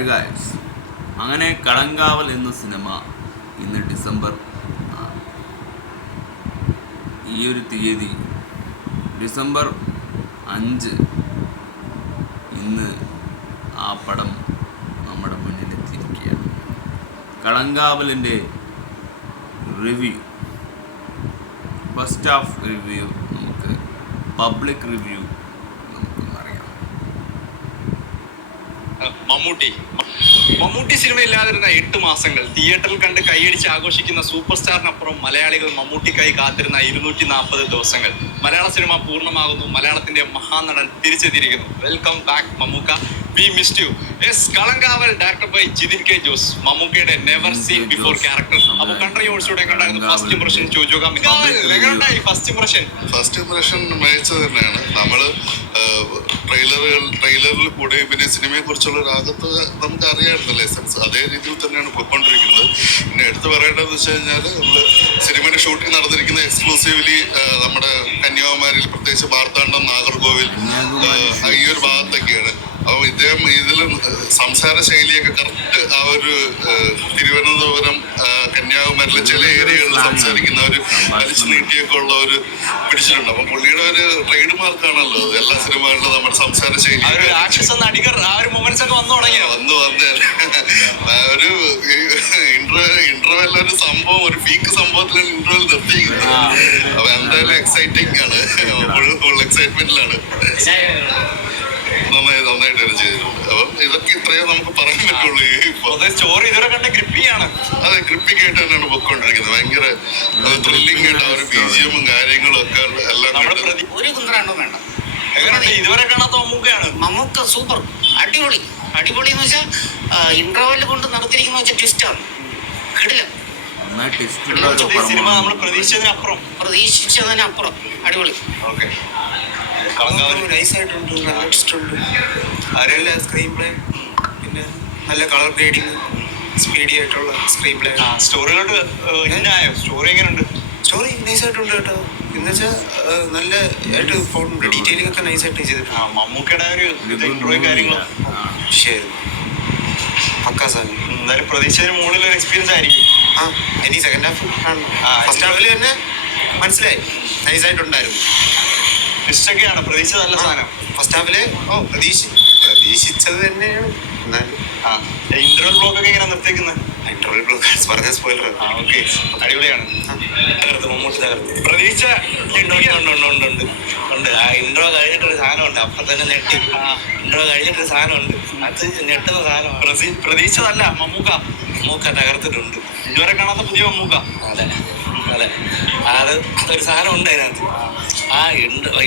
Hi guys, അങ്ങനെ കളങ്കാവൽ എന്ന cinema ഇന്ന് ഡിസംബർ ഈ ഒരു തീയതി ഡിസംബർ 5 ഇന്ന് ആ പടം നമ്മുടെ മുന്നിലെത്തിയിരിക്കുകയാണ്. കളങ്കാവലിൻ്റെ റിവ്യൂ, ഫസ്റ്റ് ഹാഫ് റിവ്യൂ നമുക്ക് പബ്ലിക് റിവ്യൂ നമുക്കൊന്നറിയാം. മമ്മൂട്ടി സിനിമ ഇല്ലാതിരുന്ന 8 മാസങ്ങൾ തിയേറ്ററിൽ കണ്ട് കൈയടിച്ച് ആഘോഷിക്കുന്ന സൂപ്പർ സ്റ്റാറിനപ്പുറം മലയാളികൾ മമ്മൂട്ടിക്കായി കാത്തിരുന്ന 240 ദിവസങ്ങൾ. മലയാള സിനിമ പൂർണ്ണമാകുന്നു. മലയാളത്തിന്റെ മഹാനടൻ തിരിച്ചെത്തിയിരിക്കുന്നു. Welcome back Mammukka, we missed you. Yes, Kalamkaval director by Jithin K Jose. മമ്മൂക്കയുടെ നെവർ സീൻ ബിഫോർ ക്യാരക്ടർ. അപ്പോൾ കൺട്രി ഓൾസോടെ എങ്ങനെയായിരുന്നു ഫസ്റ്റ് ഇംപ്രഷൻ ചോദിച്ചോക്കാം. എങ്ങനെയുണ്ടായി ഫസ്റ്റ് ഇംപ്രഷൻ? ഫസ്റ്റ് ഇംപ്രഷൻ മികച്ചത് തന്നെയാണ്. നമ്മള് ട്രെയിലറിൽ കൂടെ പിന്നെ സിനിമയെ കുറിച്ചുള്ള ഒരു ആകത്ത് നമുക്ക് അറിയാമായിരുന്നല്ലോ, എസൻസ് അതേ രീതിയിൽ തന്നെയാണ് പോയിക്കൊണ്ടിരിക്കുന്നത്. പിന്നെ എടുത്തു പറയേണ്ടതെന്ന് വെച്ച് കഴിഞ്ഞാൽ നമ്മള് സിനിമയുടെ ഷൂട്ടിംഗ് നടന്നിരിക്കുന്ന എക്സ്ക്ലൂസീവ്ലി നമ്മുടെ കന്യാകുമാരിയിൽ, പ്രത്യേകിച്ച് മാർത്താണ്ഡം, നാഗർകോവിൽ ഈ ഒരു ഭാഗത്തൊക്കെയാണ്. അപ്പോൾ ഇദ്ദേഹം ഇതിൽ സംസാര ശൈലിയൊക്കെ കറക്റ്റ് ആ ഒരു തിരുവനന്തപുരം കന്യാകുമാരിയിലെ ചില ഏരിയകളിൽ സംസാരിക്കുന്ന ഒരു വലിച്ചു നീട്ടിയൊക്കെ ഉള്ള ഒരു പിടിച്ചിട്ടുണ്ട്. അപ്പൊ പുള്ളിയുടെ ഒരു ട്രേഡ് മാർക്കാണല്ലോ എല്ലാ സിനിമകളിലും നമ്മുടെ സംസാര ശൈലി. വന്നു ഒരു ഇന്റർവെൽ ഒരു സംഭവം, ഒരു പീക്ക് സംഭവത്തിലാണ് ഇന്റർവെൽ നിർത്തിയിരിക്കുന്നത്. അപ്പൊ എന്തായാലും എക്സൈറ്റിംഗ് ആണ്, ഫുൾ എക്സൈറ്റ്മെന്റിലാണ്. നന്നായിട്ട് ചെയ്തിട്ടുണ്ട്. അപ്പം ഇതൊക്കെ ഇത്രയോ നമുക്ക് പറയാൻ പറ്റുള്ളൂ. സ്റ്റോറി ഇതുവരെ കണ്ട ഗ്രിപ്പിയാണ്. അതെ, ഗ്രിപ്പിംഗ് ആയിട്ട് തന്നെയാണ് പൊയ്ക്കൊണ്ടിരിക്കുന്നത്. ഭയങ്കര ത്രില്ലിംഗ് ആയിട്ട് ആ ഒരു ബിജിഎമ്മും കാര്യങ്ങളും ഒക്കെ എല്ലാം ഒരു കുന്തറാണ്ടോ വേണ്ട. എങ്ങനെയുണ്ട്? ഇതുവരെ കാണാത്ത മമ്മൂക്കയാണ്. മമ്മൂക്ക സൂപ്പർ, അടിപൊളി. അടിപൊളി എന്ന് വെച്ചാൽ ഇന്റർവെല്ലിൽ കൊണ്ട് നടത്തിയിരിക്കുന്ന വെച്ചാൽ ട്വിസ്റ്റാണ്. കിടില സിനിമ നമ്മൾ പ്രതീക്ഷിച്ചതിനപ്പുറം അടിപൊളി. ഓക്കെ, നൈസായിട്ടുണ്ട്, നല്ല ട്വിസ്റ്റുണ്ട്, ആരെല്ലാം സ്ക്രീൻ പ്ലേ, പിന്നെ നല്ല കളർ ഗ്രേഡിങ്, സ്പീഡി ആയിട്ടുള്ള സ്ക്രീൻ പ്ലേ. സ്റ്റോറിയിലോട്ട് സ്റ്റോറി എങ്ങനെയുണ്ട്? സ്റ്റോറി നൈസായിട്ടുണ്ട് കേട്ടോ. എന്നുവെച്ചാൽ നല്ല ആയിട്ട് പോകുന്നുണ്ട്, ഡീറ്റെയിലിംഗ് ഒക്കെ നൈസായിട്ട് ചെയ്തിട്ടുണ്ട്. മമ്മൂക്കയുടെ ഒരു ഇൻട്രോയും കാര്യങ്ങളും ശരി, പക്കാ സാധനം. എന്തായാലും പ്രതീക്ഷയുടെ മുകളിൽ ഒരു എക്സ്പീരിയൻസ് ആയിരിക്കും. ഇനി സെക്കൻഡ് ഹാഫ് കാണണം. ഫസ്റ്റ് ഹാഫിൽ തന്നെ മനസ്സിലായി, നൈസായിട്ടുണ്ടായിരുന്നു. ട്വിസ്റ്റൊക്കെയാണ് പ്രതീക്ഷിച്ചത്, നല്ല സാധനം. ഫസ്റ്റ് ഹാഫില് പ്രതീക്ഷിച്ചത് തന്നെയാണ്. ഇന്റർവെൽ ബ്ലോക്ക് ഒക്കെ എങ്ങനെ നിർത്തിക്കുന്നത്? ഇന്റർവെൽ ബ്ലോക്ക് പറഞ്ഞ സ്പോയിലർ. ഓക്കെ, അടിപൊളിയാണ്. മമ്മൂട്ടി തകർത്ത്. പ്രതീക്ഷ ഉണ്ട്. ആ ഇൻട്രോ കഴിഞ്ഞിട്ടൊരു സാധനമുണ്ട്, അപ്പൊ തന്നെ നെട്ടി. ഇൻട്രോ കഴിഞ്ഞിട്ടൊരു സാധനമുണ്ട്, അത് ഞെട്ടുന്ന സാധനമാണ്. പ്രതീക്ഷിച്ചതല്ല മമ്മൂക്ക തകർത്തിട്ടുണ്ട്. ഇതുവരെ കാണാത്ത പുതിയ മമ്മൂക്ക. അതെ, അത് ഒരു സാധനം ഉണ്ട് അതിനകത്ത്. ആ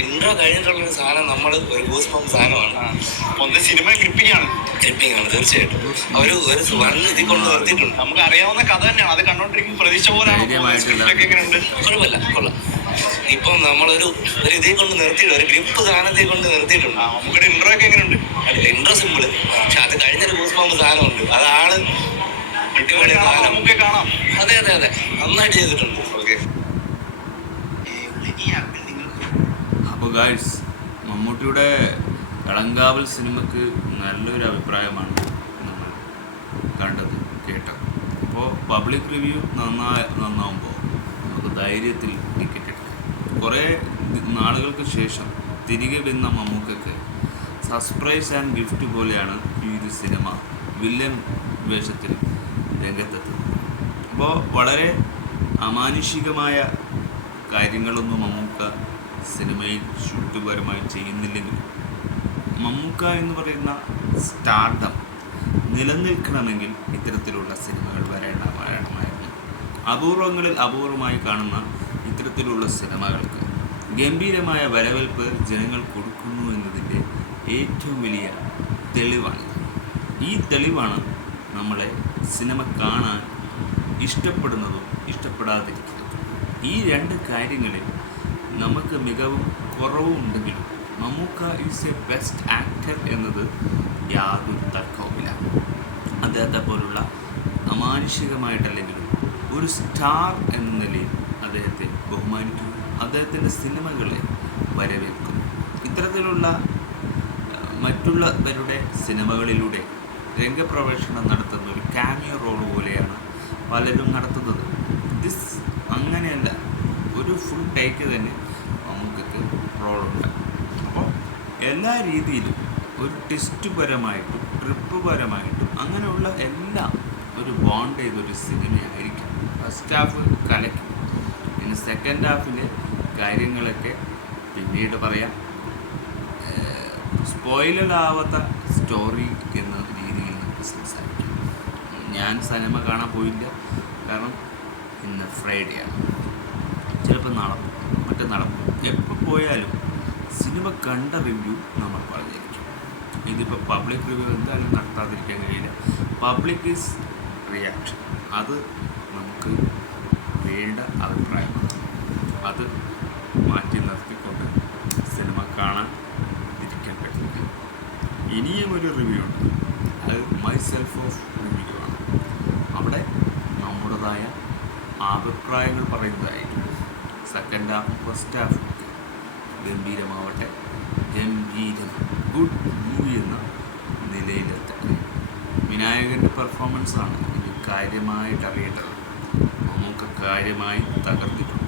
ഇൻട്രോ കഴിഞ്ഞിട്ടുള്ളൊരു സാധനം നമ്മൾ ഒരു ഗൂസ് ബംപ് സാധനമാണ്. ഒന്ന് സിനിമ ഗ്രിപ്പിംഗ് ആണ് തീർച്ചയായിട്ടും. ഒരു ഇതിൽ കൊണ്ട് നിർത്തിയിട്ടുണ്ട്. നമുക്ക് അറിയാവുന്ന കഥ തന്നെയാണ്, അത് കണ്ടോണ്ടിരിക്കും. പ്രതീക്ഷ പോലെയാണ്. എങ്ങനെയുണ്ട്? കുഴപ്പമില്ല, കൊള്ളാം. ഇപ്പം നമ്മളൊരു ഇതിൽ കൊണ്ട് നിർത്തിയിട്ടുണ്ട്, ഒരു ഗ്രിപ്പ് സാധനത്തിൽ കൊണ്ട് നിർത്തിയിട്ടുണ്ട്. നമുക്കൊരു ഇൻട്രോ ഒക്കെ എങ്ങനെയുണ്ട്? ഇൻട്രോ സിമ്പിള്, പക്ഷെ അത് കഴിഞ്ഞൊരു ഗൂസ് ബംപ് സാധനമുണ്ട്. അതാണ് നമുക്ക് കാണാം. അതെ, നന്നായിട്ട് ചെയ്തിട്ടുണ്ട്. ഓക്കെ. അപ്പോൾ ഗായ്സ്, മമ്മൂട്ടിയുടെ കളങ്കാവൽ സിനിമയ്ക്ക് നല്ലൊരു അഭിപ്രായമാണ് നമ്മൾ കണ്ടത്, കേട്ടത്. അപ്പോൾ പബ്ലിക് റിവ്യൂ നന്നാവുമ്പോൾ നമുക്ക് ധൈര്യത്തിൽ ടിക്കറ്റ് എടുക്കാം. കുറേ നാളുകൾക്ക് ശേഷം തിരികെ വന്ന മമ്മൂക്കയ്ക്ക് സർപ്രൈസ് ആൻഡ് ഗിഫ്റ്റ് പോലെയാണ് ഈ ഒരു സിനിമ വില്ലൻ വേഷത്തിൽ രംഗത്തെത്തുന്നത്. അപ്പോൾ വളരെ അമാനുഷികമായ കാര്യങ്ങളൊന്നും മമ്മൂക്ക സിനിമയിൽ ഷൂട്ടുപരമായി ചെയ്യുന്നില്ലെങ്കിലും മമ്മൂക്ക എന്ന് പറയുന്ന സ്റ്റാർഡം നിലനിൽക്കണമെങ്കിൽ ഇത്തരത്തിലുള്ള സിനിമകൾ വരണമായിരുന്നു. അപൂർവങ്ങളിൽ അപൂർവമായി കാണുന്ന ഇത്തരത്തിലുള്ള സിനിമകൾക്ക് ഗംഭീരമായ വരവേൽപ്പ് ജനങ്ങൾ കൊടുക്കുന്നു എന്നതിൻ്റെ ഏറ്റവും വലിയ തെളിവാണിത്. ഈ തെളിവാണ് നമ്മളെ സിനിമ കാണാൻ ഇഷ്ടപ്പെടുന്നതും ഇഷ്ടപ്പെടാതിരിക്കുന്നതും. ഈ രണ്ട് കാര്യങ്ങളിൽ നമുക്ക് മികവും കുറവും ഉണ്ടെങ്കിലും Mammukka is a best actor എന്നത് യാതൊരു തർക്കവുമില്ല. അദ്ദേഹത്തെ പോലുള്ള അമാനുഷികമായിട്ടല്ലെങ്കിലും ഒരു സ്റ്റാർ എന്ന നിലയിൽ അദ്ദേഹത്തെ ബഹുമാനിക്കുന്നു, അദ്ദേഹത്തിൻ്റെ സിനിമകളെ വരവേൽക്കുന്നു. ഇത്തരത്തിലുള്ള മറ്റുള്ളവരുടെ സിനിമകളിലൂടെ രംഗപ്രവേശനം നടത്തുന്ന ഒരു ക്യാമിയോ റോൾ പോലെയാണ് പലരും നടത്തുന്നത്. ദിസ് അങ്ങനെയല്ല, ഒരു ഫുൾ ടേക്ക് തന്നെ നമുക്ക് റോളുണ്ട്. അപ്പോൾ എല്ലാ രീതിയിലും ഒരു ടെസ്റ്റ് പരമായിട്ടും ട്രിപ്പ് പരമായിട്ടും അങ്ങനെയുള്ള എല്ലാം ഒരു ബോണ്ട് ചെയ്തൊരു സിനിമയായിരിക്കും. ഫസ്റ്റ് ഹാഫ് കലയ്ക്കും, പിന്നെ സെക്കൻഡ് ഹാഫിലെ കാര്യങ്ങളൊക്കെ പിന്നീട് പറയാം. സ്പോയിലറാവാത്ത സ്റ്റോറി എന്ന രീതിയിൽ നമുക്ക് സംസാരിക്കാം. ഞാൻ സിനിമ കാണാൻ പോയില്ല, കാരണം ഇന്ന് ഫ്രൈഡേ ആണ്. ചിലപ്പോൾ നാളെ പോകും, മറ്റന്നാളെ പോകും. എപ്പോൾ പോയാലും സിനിമ കണ്ട റിവ്യൂ നമ്മൾ പറഞ്ഞിരിക്കും. ഇതിപ്പോൾ പബ്ലിക് റിവ്യൂ എന്തായാലും നടത്താതിരിക്കാൻ കഴിയില്ല. പബ്ലിക് ഈസ് റിയാക്ഷൻ, അത് നമുക്ക് വേണ്ട അഭിപ്രായമാണ്. അത് മാറ്റി നിർത്തിക്കൊണ്ട് സിനിമ കാണാൻ ഇരിക്കാൻ പറ്റില്ല. ഇനിയും ഒരു റിവ്യൂ ഉണ്ട്, അത് മൈ സെൽഫ് ഓഫ് റിവ്യൂ ആണ്. അവിടെ നമ്മുടേതായ അഭിപ്രായങ്ങൾ പറയുന്നതായിരിക്കും. സെക്കൻഡ് ഹാഫും ഫസ്റ്റ് ഹാഫും ഗംഭീരമാവട്ടെ, ഗംഭീരം ഗുഡ് മൂവി എന്ന നിലയിലെത്തട്ടെ. വിനായകൻ്റെ പെർഫോമൻസാണ് ഇത് കാര്യമായിട്ട് അറിയേണ്ടത്. നമുക്ക് കാര്യമായി തകർത്തിട്ടുണ്ട്.